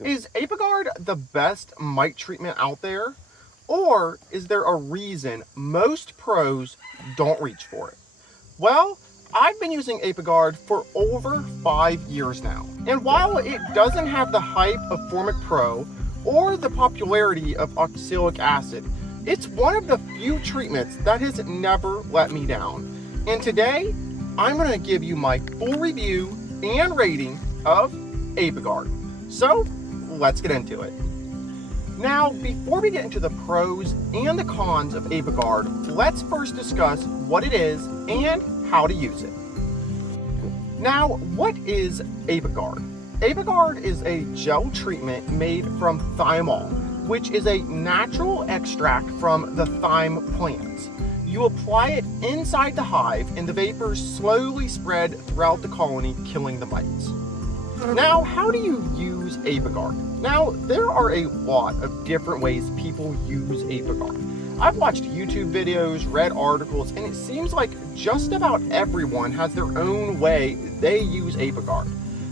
Is Apigard the best mite treatment out there? Or is there a reason most pros don't reach for it? Well, I've been using Apigard for over 5 years now. And while it doesn't have the hype of Formic Pro or the popularity of oxalic acid, it's one of the few treatments that has never let me down. And today, I'm going to give you my full review and rating of Apigard. So, let's get into it. Now, before we get into the pros and the cons of Apigard, let's first discuss what it is and how to use it. Now, what is Apigard? Apigard is a gel treatment made from thymol, which is a natural extract from the thyme plants. You apply it inside the hive and the vapors slowly spread throughout the colony, killing the mites. Now, how do you use Apigard? Now, there are a lot of different ways people use Apigard. I've watched YouTube videos, read articles, and it seems like just about everyone has their own way they use Apigard.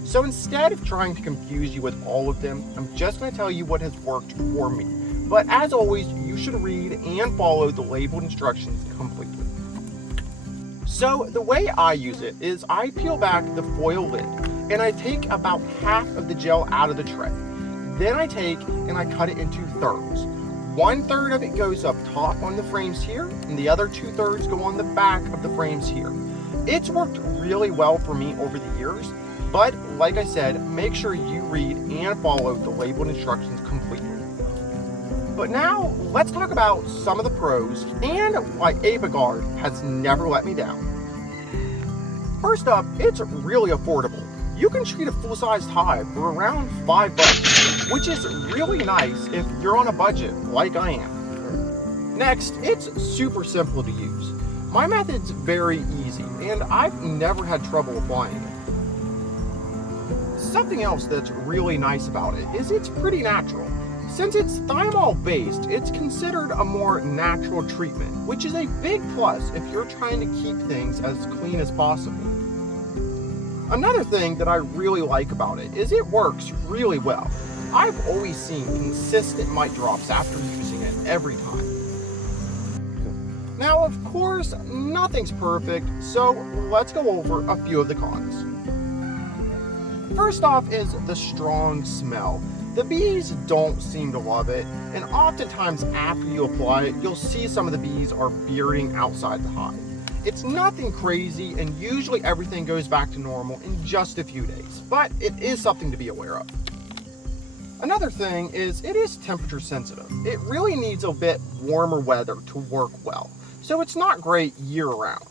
So instead of trying to confuse you with all of them, I'm just going to tell you what has worked for me. But as always, you should read and follow the labeled instructions completely. So the way I use it is I peel back the foil lid and I take about half of the gel out of the tray. Then I take and I cut it into thirds. 1/3 of it goes up top on the frames here, and the other 2/3 go on the back of the frames here. It's worked really well for me over the years, but like I said, make sure you read and follow the labeled instructions completely. But now, let's talk about some of the pros and why Apigard has never let me down. First up, it's really affordable. You can treat a full-sized hive for around $5, which is really nice if you're on a budget like I am. Next, it's super simple to use. My method's very easy, and I've never had trouble applying it. Something else that's really nice about it is it's pretty natural. Since it's thymol-based, it's considered a more natural treatment, which is a big plus if you're trying to keep things as clean as possible. Another thing that I really like about it is it works really well. I've always seen consistent mite drops after using it every time. Now, of course, nothing's perfect, so let's go over a few of the cons. First off is the strong smell. The bees don't seem to love it, and oftentimes after you apply it, you'll see some of the bees are bearding outside the hive. It's nothing crazy, and usually everything goes back to normal in just a few days, but it is something to be aware of. Another thing is it is temperature sensitive. It really needs a bit warmer weather to work well, so it's not great year-round.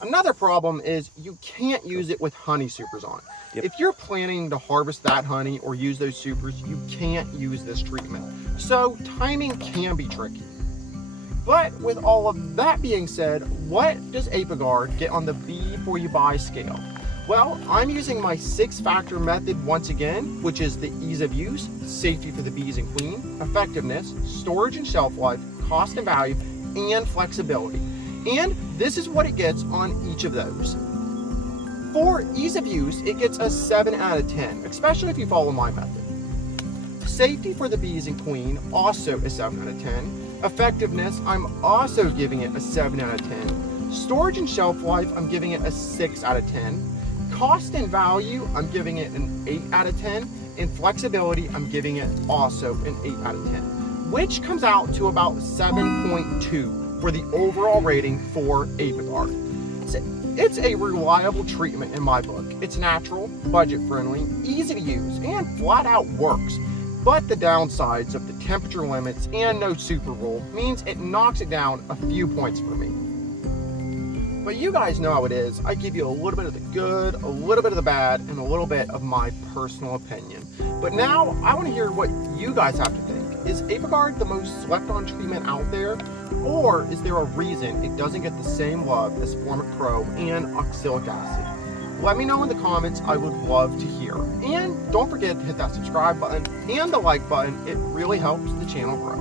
Another problem is you can't use it with honey supers on. Yep. If you're planning to harvest that honey or use those supers, you can't use this treatment. So timing can be tricky. But with all of that being said, what does Apigard get on the bee before you buy scale? Well, I'm using my 6-factor method once again, which is the ease of use, safety for the bees and queen, effectiveness, storage and shelf life, cost and value, and flexibility. And this is what it gets on each of those. For ease of use, it gets a 7 out of 10, especially if you follow my method. Safety for the bees and queen, also a 7 out of 10. Effectiveness, I'm also giving it a 7 out of 10. Storage and shelf life, I'm giving it a 6 out of 10. Cost and value, I'm giving it an 8 out of 10. And flexibility, I'm giving it also an 8 out of 10, which comes out to about 7.2 for the overall rating for Apigard. It's a reliable treatment in my book. It's natural, budget-friendly, easy to use, and flat out works. But the downsides of the temperature limits and no super rule means it knocks it down a few points for me. But you guys know how it is. I give you a little bit of the good, a little bit of the bad, and a little bit of my personal opinion. But now I want to hear what you guys have to think. Is Apigard the most slept on treatment out there? Or is there a reason it doesn't get the same love as Formic Pro and oxalic acid? Let me know in the comments. I would love to hear. And don't forget to hit that subscribe button and the like button. It really helps the channel grow.